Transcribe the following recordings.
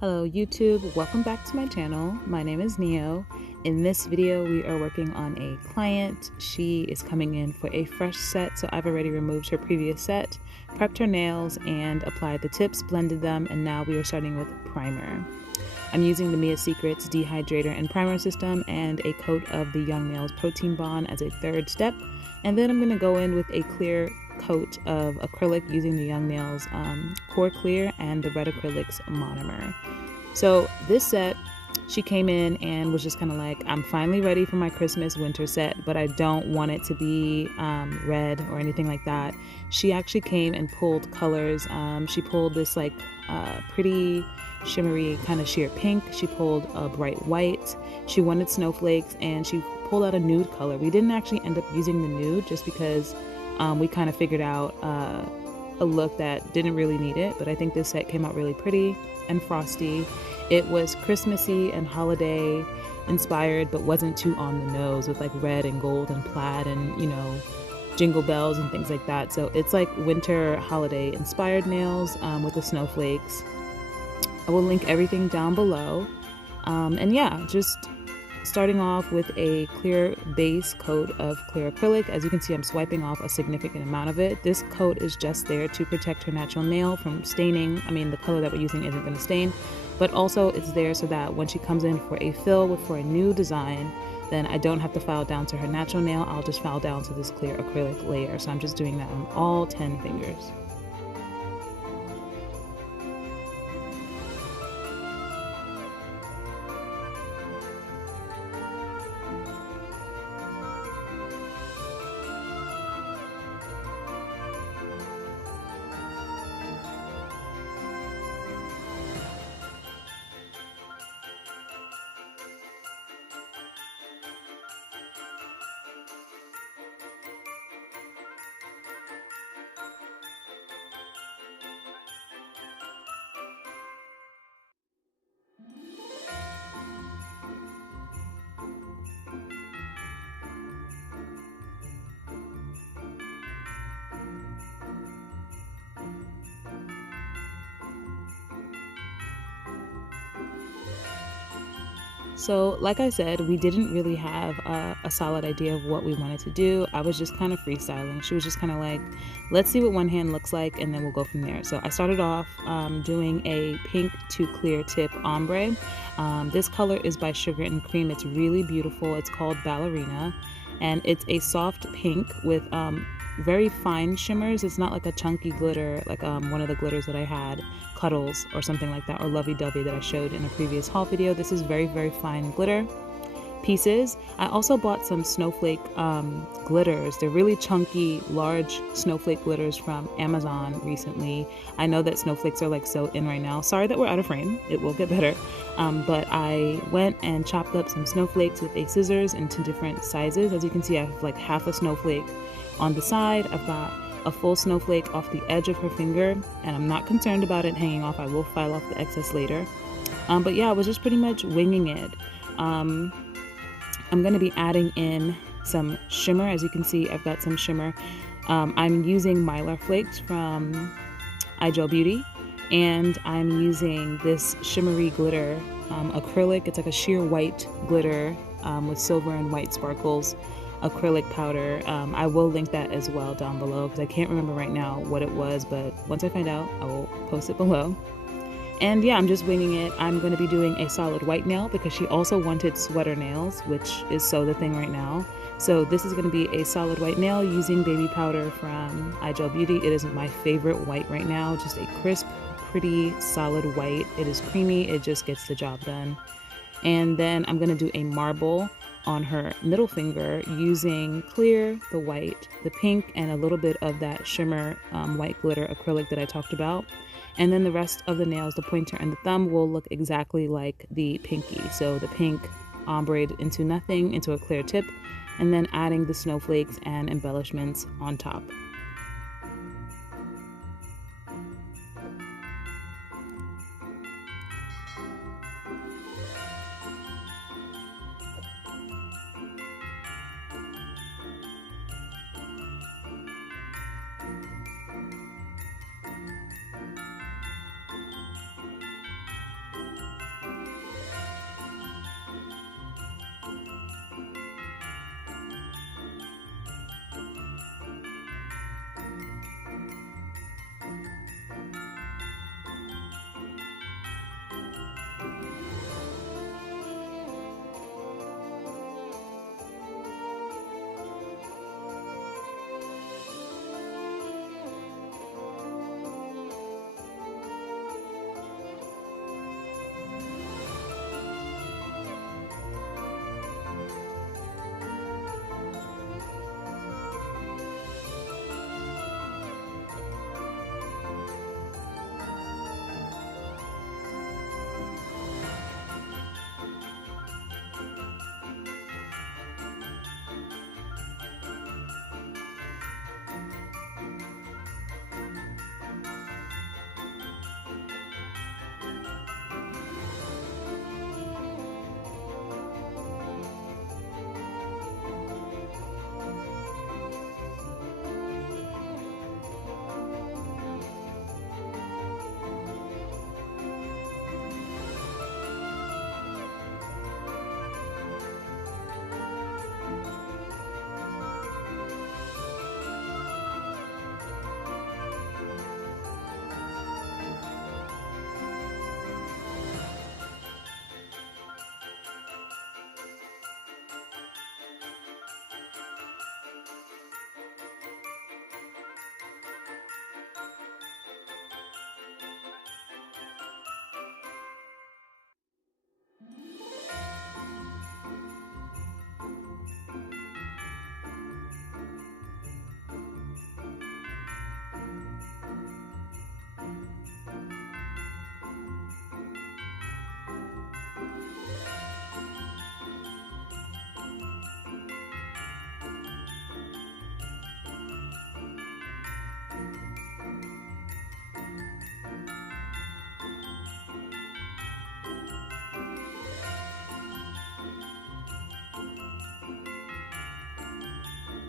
Hello YouTube, welcome back to my channel. My name is Neo. In this video we are working on a client. She is coming in for a fresh set, so I've already removed her previous set, prepped her nails and applied the tips, blended them, and now we are starting with primer. I'm using the Mia Secrets dehydrator and primer system and a coat of the Young Nails Protein Bond as a third step, and then I'm going to go in with a clear coat of acrylic using the Young Nails Core Clear and the Red Acrylics Monomer. So this set, she came in and was just kind of like, I'm finally ready for my Christmas winter set, but I don't want it to be red or anything like that. She actually came and pulled colors. She pulled this like pretty shimmery kind of sheer pink. She pulled a bright white. She wanted snowflakes, and she pulled out a nude color. We didn't actually end up using the nude just because we kind of figured out a look that didn't really need it, but I think this set came out really pretty and frosty. It was Christmassy and holiday inspired, but wasn't too on the nose with like red and gold and plaid and, you know, jingle bells and things like that. So it's like winter holiday inspired nails with the snowflakes. I will link everything down below. And yeah, just starting off with a clear base coat of clear acrylic. As you can see, I'm swiping off a significant amount of it. This coat is just there to protect her natural nail from staining. I mean, the color that we're using isn't going to stain, but also it's there so that when she comes in for a fill for a new design, then I don't have to file down to her natural nail. I'll just file down to this clear acrylic layer. So I'm just doing that on all 10 fingers. So like I said, we didn't really have a solid idea of what we wanted to do. I was just kind of freestyling. She was just kind of like, let's see what one hand looks like and then we'll go from there. So I started off doing a pink to clear tip ombre. This color is by Sugar and Cream. It's really beautiful. It's called Ballerina, and it's a soft pink with very fine shimmers. It's not like a chunky glitter like one of the glitters that I had, Cuddles or something like that, or Lovey Dovey that I showed in a previous haul video. This is very, very fine glitter pieces. I also bought some snowflake glitters. They're really chunky, large snowflake glitters from Amazon recently. I know that snowflakes are like so in right now. Sorry that we're out of frame. It will get better. But I went and chopped up some snowflakes with a scissors into different sizes. As you can see, I have like half a snowflake on the side. I've got a full snowflake off the edge of her finger, and I'm not concerned about it hanging off. I will file off the excess later. But yeah, I was just pretty much winging it. I'm going to be adding in some shimmer. As you can see, I've got some shimmer. I'm using Mylar Flakes from iGel Beauty, and I'm using this shimmery glitter acrylic. It's like a sheer white glitter with silver and white sparkles acrylic powder. I will link that as well down below because I can't remember right now what it was, but once I find out, I will post it below. And yeah, I'm just winging it. I'm going to be doing a solid white nail because she also wanted sweater nails, which is so the thing right now. So this is going to be a solid white nail using baby powder from iGel Beauty. It is my favorite white right now. Just a crisp, pretty, solid white. It is creamy. It just gets the job done. And then I'm going to do a marble on her middle finger using clear, the white, the pink, and a little bit of that shimmer white glitter acrylic that I talked about. And then the rest of the nails, the pointer and the thumb, will look exactly like the pinky. So the pink ombre into nothing, into a clear tip, and then adding the snowflakes and embellishments on top.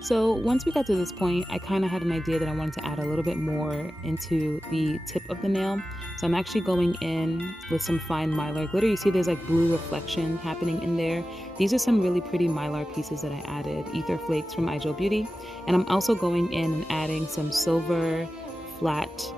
So once we got to this point, I kind of had an idea that I wanted to add a little bit more into the tip of the nail. So I'm actually going in with some fine mylar glitter. You see there's like blue reflection happening in there. These are some really pretty mylar pieces that I added, ether flakes from Beauty. And I'm also going in and adding some silver flat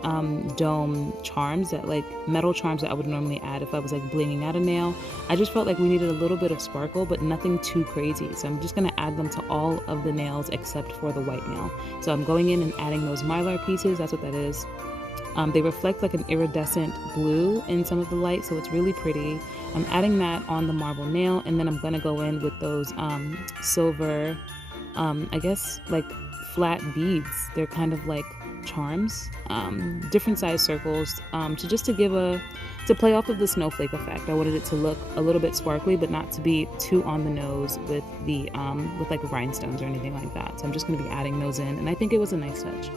dome charms, that like metal charms that I would normally add if I was like blinging out a nail. I just felt like we needed a little bit of sparkle, but nothing too crazy. So I'm just gonna add them to all of the nails except for the white nail. So I'm going in and adding those mylar pieces. That's what that is. They reflect like an iridescent blue in some of the light, so it's really pretty. I'm adding that on the marble nail, and then I'm gonna go in with those silver, I guess like flat beads. They're kind of like charms, different size circles, to play off of the snowflake effect. I wanted it to look a little bit sparkly, but not to be too on the nose with the with like rhinestones or anything like that. So I'm just going to be adding those in, and I think it was a nice touch.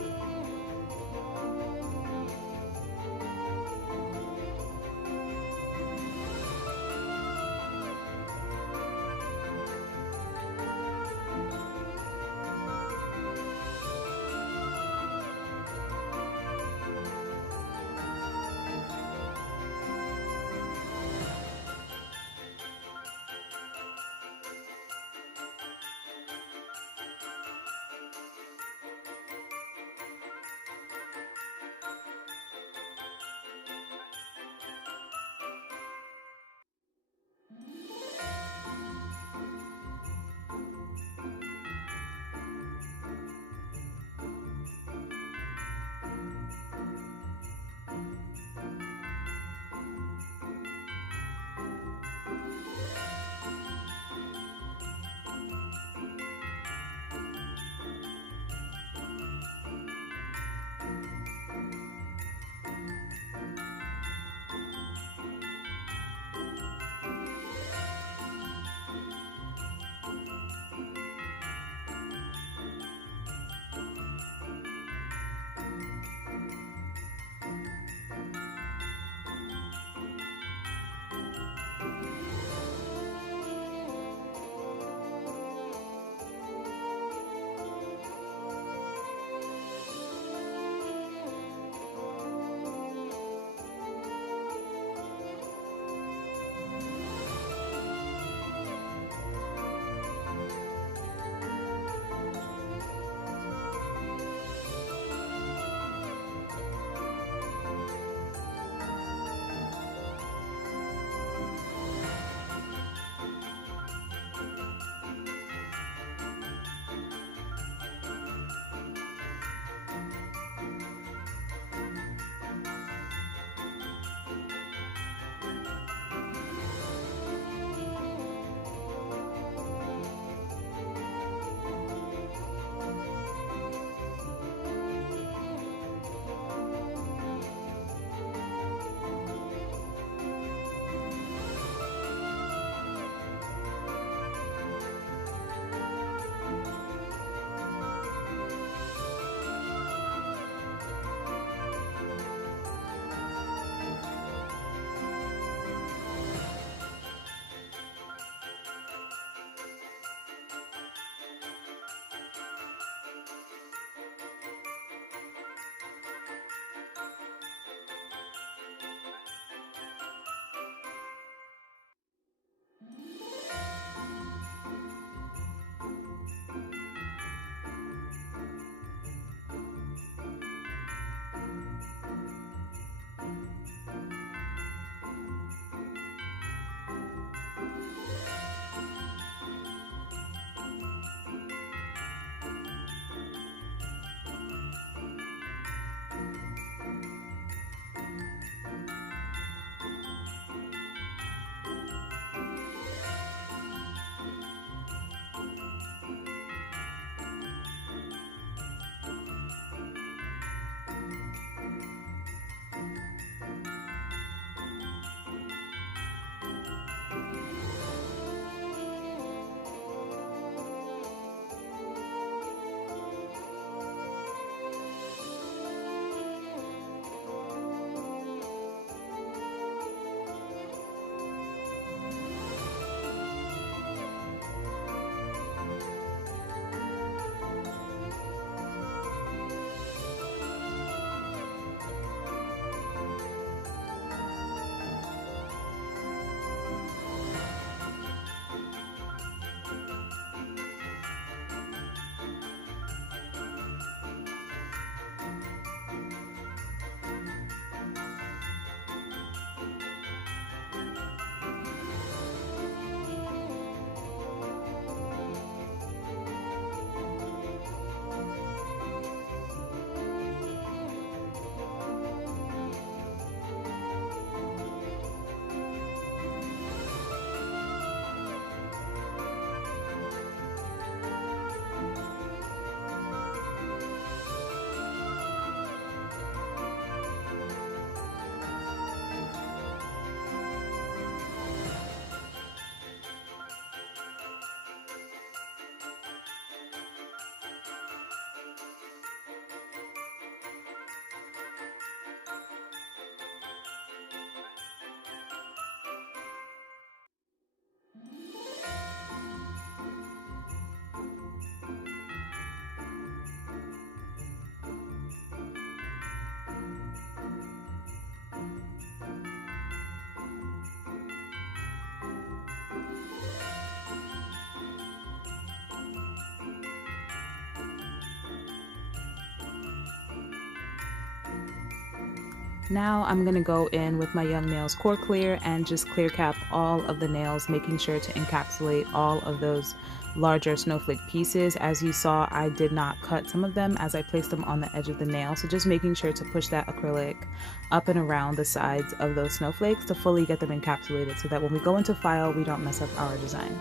Now I'm going to go in with my Young Nails Core Clear and just clear cap all of the nails, making sure to encapsulate all of those larger snowflake pieces. As you saw, I did not cut some of them as I placed them on the edge of the nail. So just making sure to push that acrylic up and around the sides of those snowflakes to fully get them encapsulated so that when we go into file, we don't mess up our design.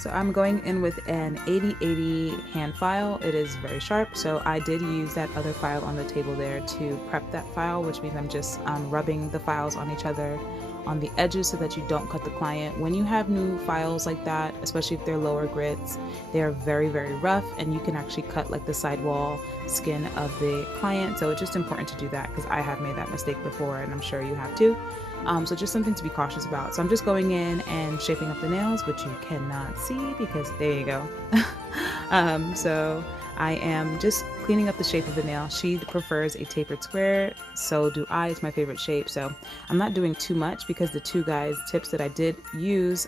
So I'm going in with an 8080 hand file. It is very sharp, so I did use that other file on the table there to prep that file, which means I'm just rubbing the files on each other on the edges so that you don't cut the client. When you have new files like that, especially if they're lower grits, they are very, very rough, and you can actually cut like the sidewall skin of the client. So it's just important to do that, because I have made that mistake before, and I'm sure you have too. So just something to be cautious about. So I'm just going in and shaping up the nails, which you cannot see because there you go. So I am just cleaning up the shape of the nail. She prefers a tapered square, so do I. It's my favorite shape. So I'm not doing too much because the two guys tips that I did use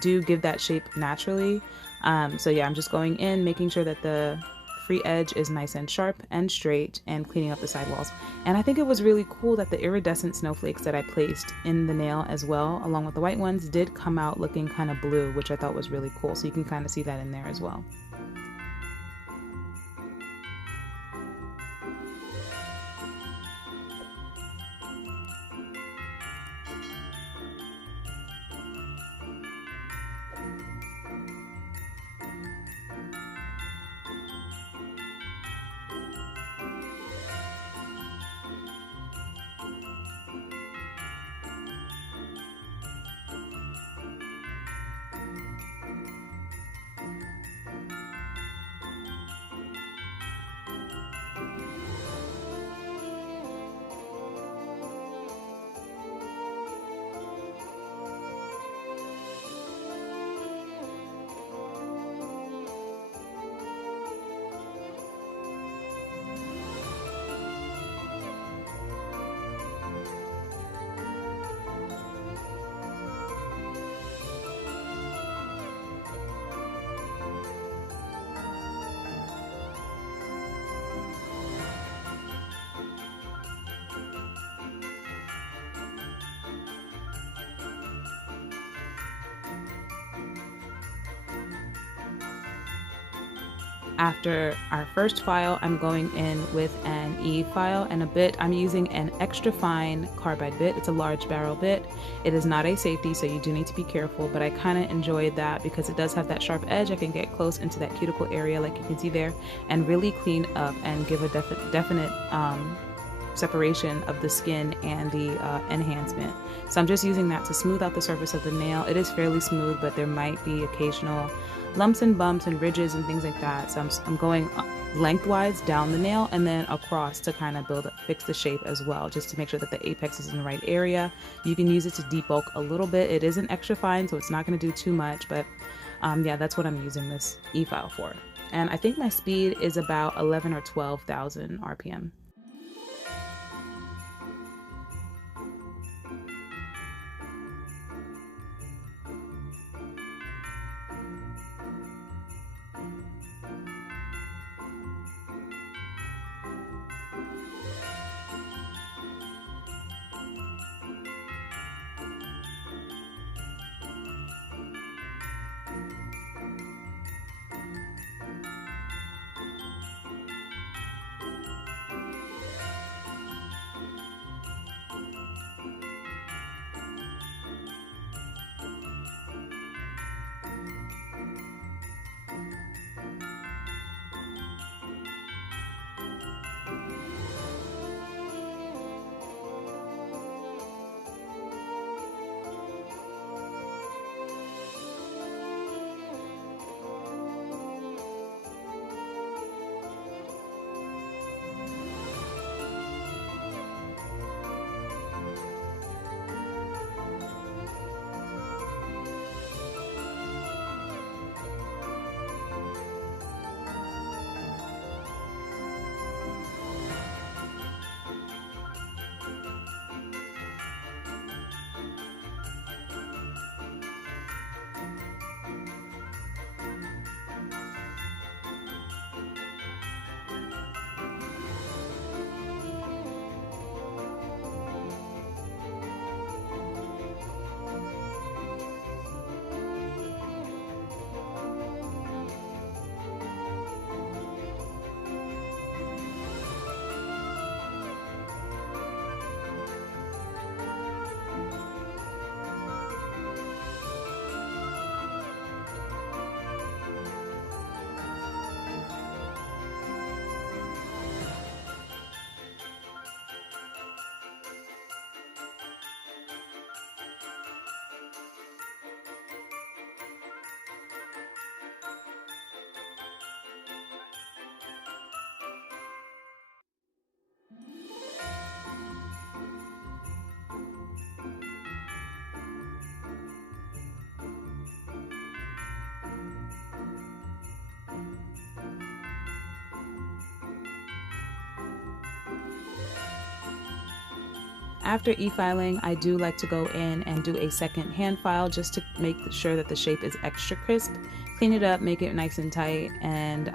do give that shape naturally. So yeah, I'm just going in, making sure that the free edge is nice and sharp and straight, and cleaning up the sidewalls. And I think it was really cool that the iridescent snowflakes that I placed in the nail as well, along with the white ones, did come out looking kind of blue, which I thought was really cool. So you can kind of see that in there as well. After our first file, I'm going in with an E file and a bit. I'm using an extra fine carbide bit. It's a large barrel bit. It is not a safety, so you do need to be careful, but I kind of enjoyed that because it does have that sharp edge. I can get close into that cuticle area like you can see there and really clean up and give a definite separation of the skin and the enhancement. So I'm just using that to smooth out the surface of the nail. It is fairly smooth, but there might be occasional lumps and bumps and ridges and things like that. So I'm going lengthwise down the nail and then across to kind of fix the shape as well, just to make sure that the apex is in the right area. You can use it to debulk a little bit. It isn't extra fine, so it's not going to do too much, but yeah, that's what I'm using this E file for. And I think my speed is about 11 or 12,000 RPM. after e-filing, I do like to go in and do a second hand file just to make sure that the shape is extra crisp. Clean it up, make it nice and tight, and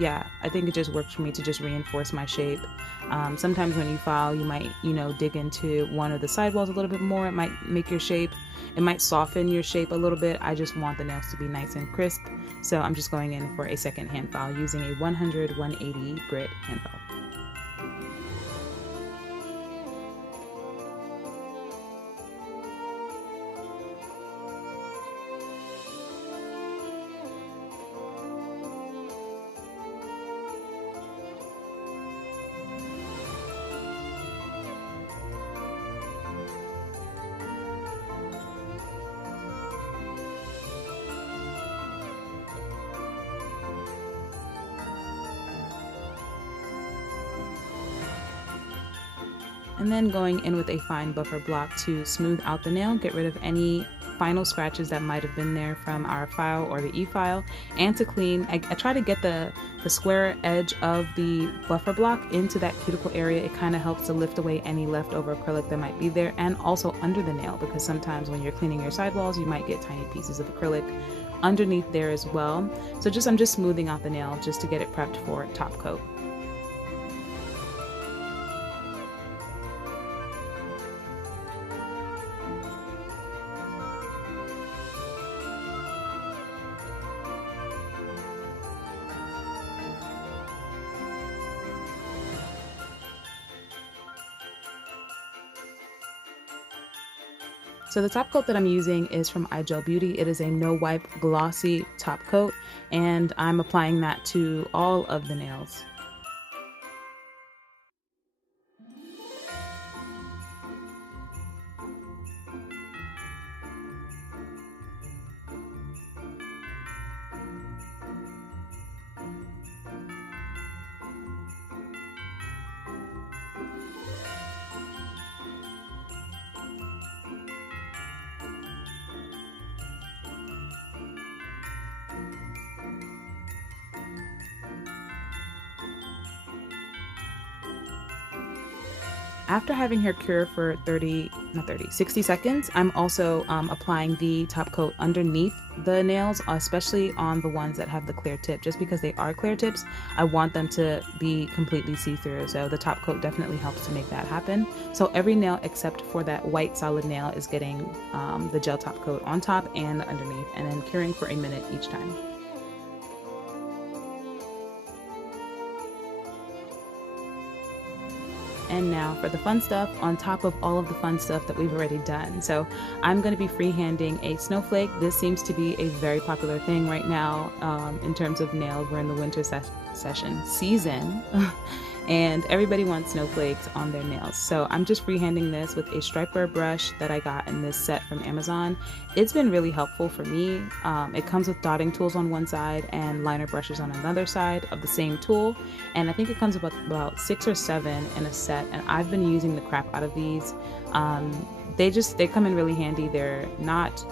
yeah, I think it just works for me to just reinforce my shape. Sometimes when you file, you might, dig into one of the sidewalls a little bit more. It might make your shape, it might soften your shape a little bit. I just want the nails to be nice and crisp, so I'm just going in for a second hand file using a 100-180 grit hand file. And then going in with a fine buffer block to smooth out the nail, get rid of any final scratches that might have been there from our file or the e-file, and to clean, I try to get the square edge of the buffer block into that cuticle area. It kind of helps to lift away any leftover acrylic that might be there, and also under the nail, because sometimes when you're cleaning your sidewalls, you might get tiny pieces of acrylic underneath there as well. So I'm just smoothing out the nail just to get it prepped for top coat. So the top coat that I'm using is from iGel Beauty. It is a no wipe glossy top coat, and I'm applying that to all of the nails. After having her cure for 60 seconds, I'm also applying the top coat underneath the nails, especially on the ones that have the clear tip. Just because they are clear tips, I want them to be completely see-through. So the top coat definitely helps to make that happen. So every nail except for that white solid nail is getting the gel top coat on top and underneath, and then curing for a minute each time. And now for the fun stuff on top of all of the fun stuff that we've already done. So I'm going to be freehanding a snowflake. This seems to be a very popular thing right now in terms of nails. We're in the winter season and everybody wants snowflakes on their nails. So I'm just freehanding this with a striper brush that I got in this set from Amazon. It's been really helpful for me. It comes with dotting tools on one side and liner brushes on another side of the same tool. And I think it comes with about 6 or 7 in a set. And I've been using the crap out of these. They come in really handy. They're not,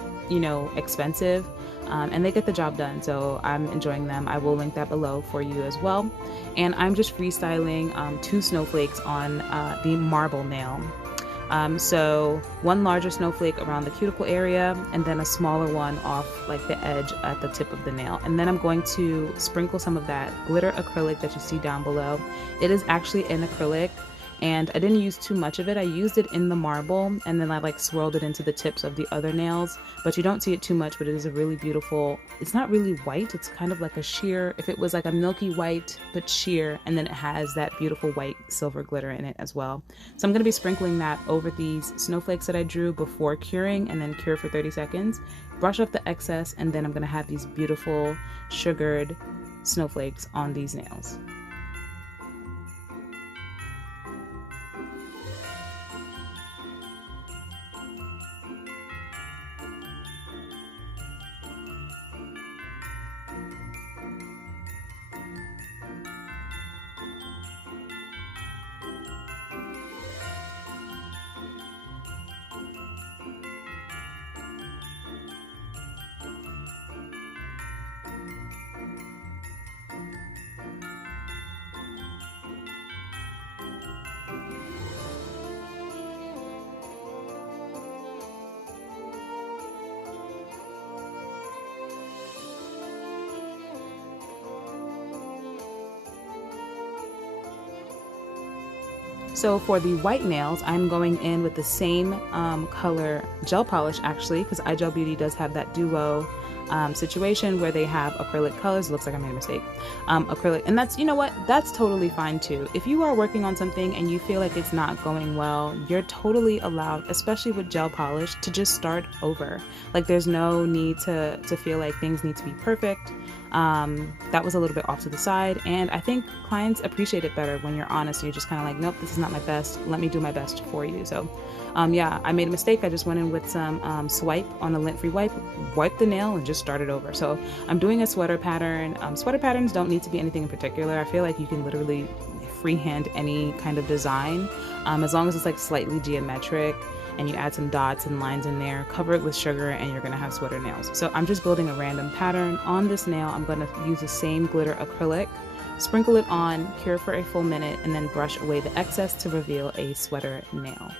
expensive. And they get the job done, so I'm enjoying them. I will link that below for you as well. And I'm just freestyling 2 snowflakes on the marble nail. So one larger snowflake around the cuticle area, and then a smaller one off like the edge at the tip of the nail. And then I'm going to sprinkle some of that glitter acrylic that you see down below. It is actually an acrylic, and I didn't use too much of it. I used it in the marble, and then I swirled it into the tips of the other nails, but you don't see it too much. But it is a really beautiful, it's not really white, it's kind of like a sheer, if it was like a milky white but sheer, and then it has that beautiful white silver glitter in it as well. So I'm going to be sprinkling that over these snowflakes that I drew before curing, and then cure for 30 seconds, brush off the excess, and then I'm going to have these beautiful sugared snowflakes on these nails. So for the white nails, I'm going in with the same color gel polish actually, because iGel Beauty does have that duo situation where they have acrylic colors. It looks like I made a mistake. Acrylic, and that's, you know what, that's totally fine too. If you are working on something and you feel like it's not going well, you're totally allowed, especially with gel polish, to just start over. Like there's no need to feel like things need to be perfect. That was a little bit off to the side, and I think clients appreciate it better when you're honest. You're just kind of like, nope, this is not my best, let me do my best for you. So yeah, I made a mistake. I just went in with some swipe on a lint-free wipe, wiped the nail, and just started over. So I'm doing a sweater pattern. Sweater patterns don't need to be anything in particular. I feel like you can literally freehand any kind of design, as long as it's like slightly geometric and you add some dots and lines in there, cover it with sugar, and you're gonna have sweater nails. So I'm just building a random pattern. On this nail, I'm gonna use the same glitter acrylic, sprinkle it on, cure for a full minute, and then brush away the excess to reveal a sweater nail.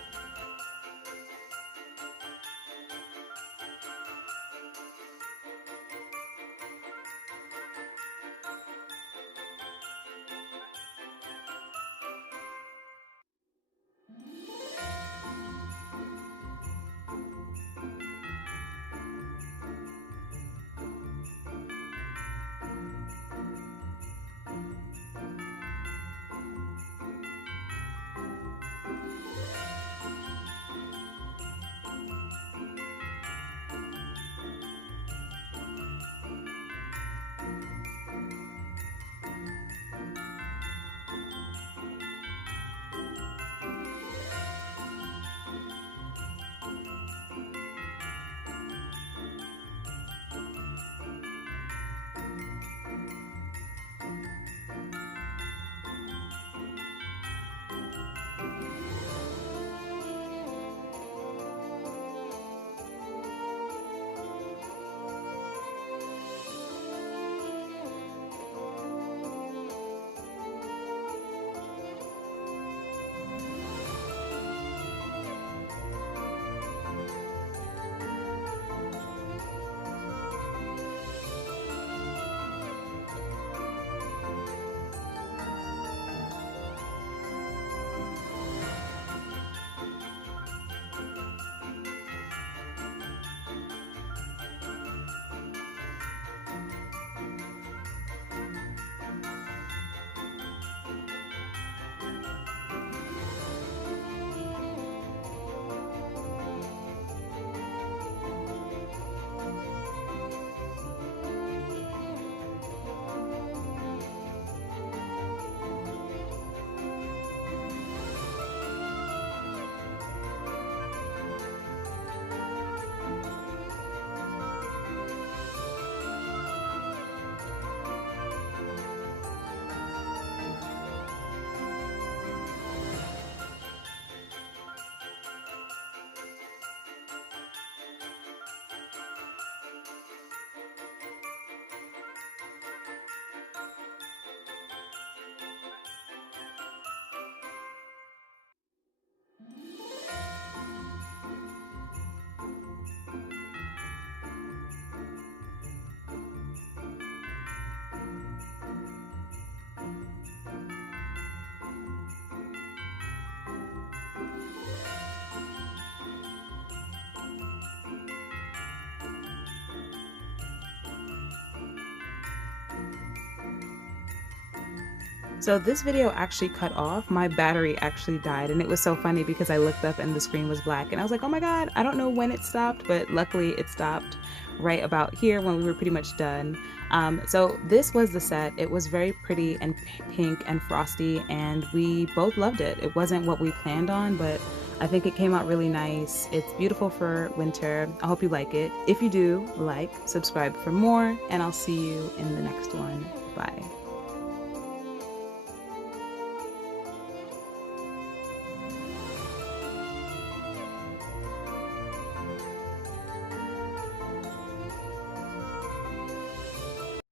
So this video actually cut off. My battery actually died, and it was so funny because I looked up and the screen was black and I was like, oh my god, I don't know when it stopped, but luckily it stopped right about here when we were pretty much done. So this was the set. It was very pretty and pink and frosty, and we both loved it. It wasn't what we planned on, but I think it came out really nice. It's beautiful for winter. I hope you like it. If you do, like, subscribe for more, and I'll see you in the next one. Bye.